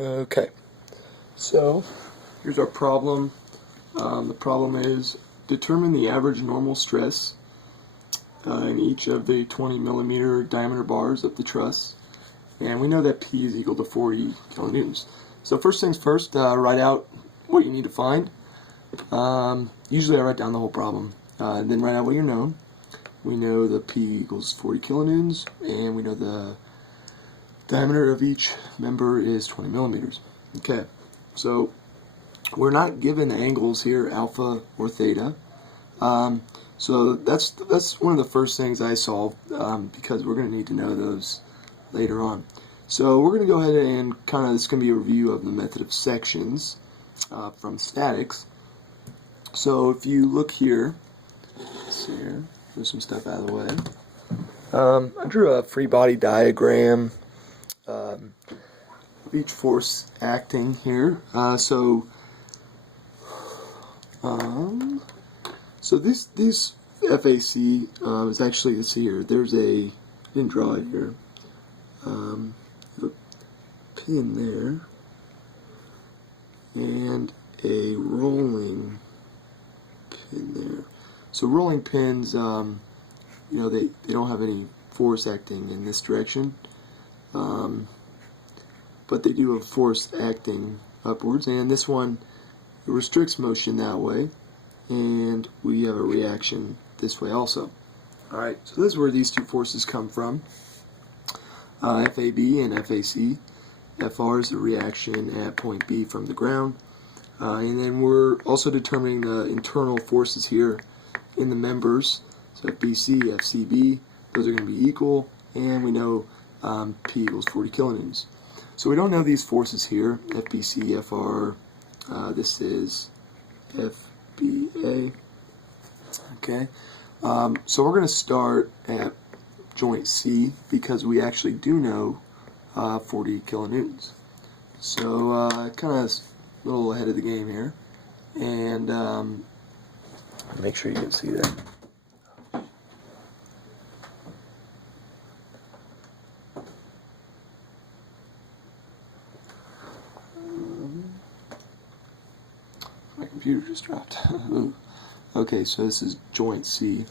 Okay, so here's our problem. The problem is determine the average normal stress in each of the 20 millimeter diameter bars of the truss, and we know that P is equal to 40 kilonewtons. So first things first, write out what you need to find. Usually I write down the whole problem, then write out what you're known. We know the P equals 40 kilonewtons, and we know the diameter of each member is 20 millimeters. Okay, so we're not given angles here, alpha or theta. So that's one of the first things I solved because we're going to need to know those later on. So we're going to go ahead and this is going to be a review of the method of sections from statics. So if you look here, let's see here, move some stuff out of the way. I drew a free body diagram of each force acting here. So this FAC is actually, let's see here, there's I didn't draw it here, a pin there, and a rolling pin there. So rolling pins, they don't have any force acting in this direction, but they do have force acting upwards, and this one restricts motion that way, and we have a reaction this way also. Alright, so this is where these two forces come from, FAB and FAC. FR is the reaction at point B from the ground, and then we're also determining the internal forces here in the members. So FBC, FCB, those are going to be equal, and we know P equals 40 kilonewtons. So we don't know these forces here, FBC, FR, this is FBA. Okay, so we're going to start at joint C because we actually do know 40 kilonewtons. So kind of a little ahead of the game here, and make sure you can see that. My computer just dropped. Okay, so this is joint C.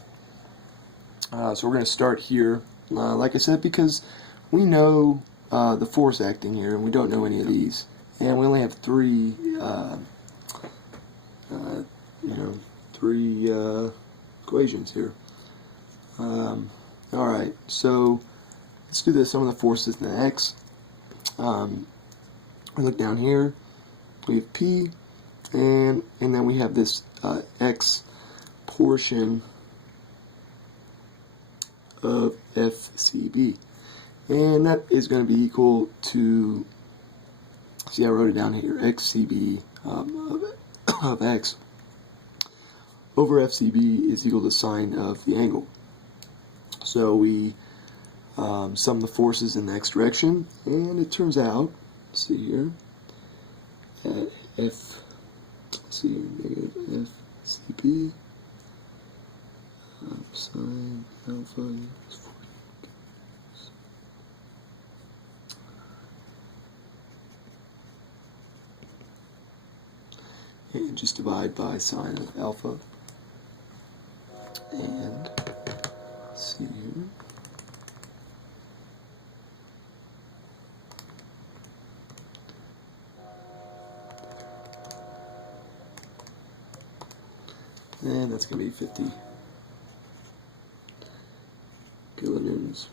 So we're going to start here, like I said, because we know the force acting here, and we don't know any of these, and we only have three equations here. Alright, so let's do this. Some of the forces in the X. We look down here, we have P, and then we have this X portion of FCB, and that is going to be equal to, see I wrote it down here, XCB of X over FCB is equal to sine of the angle. So we sum the forces in the X direction, and it turns out, let's see here, at negative FCB sine alpha is 40. And just divide by sine of alpha. And let's see here. And that's going to be 50 kilonewtons.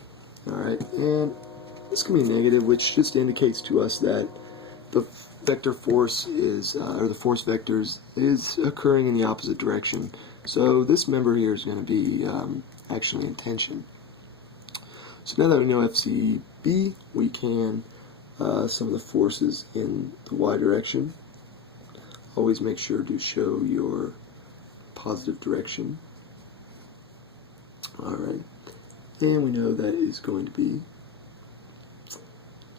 Alright, and this can be negative, which just indicates to us that the vector force is, or the force vectors, is occurring in the opposite direction. So this member here is going to be actually in tension. So now that we know FCB, we can sum of the forces in the y direction. Always make sure to show your positive direction. Alright, and we know that is going to be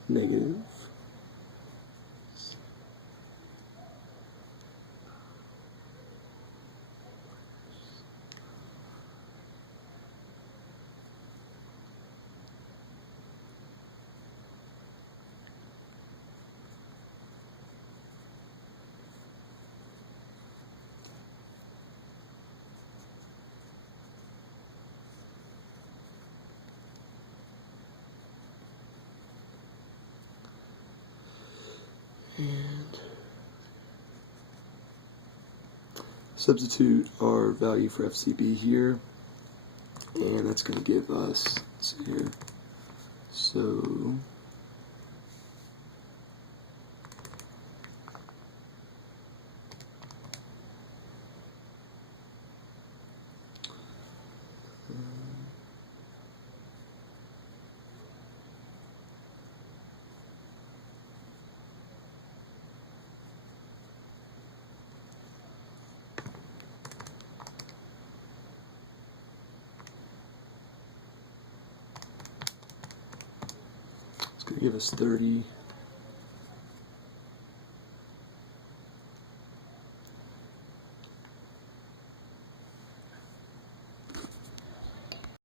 negative substitute our value for FCB here, and that's going to give us, let's see here, so it's going to give us 30.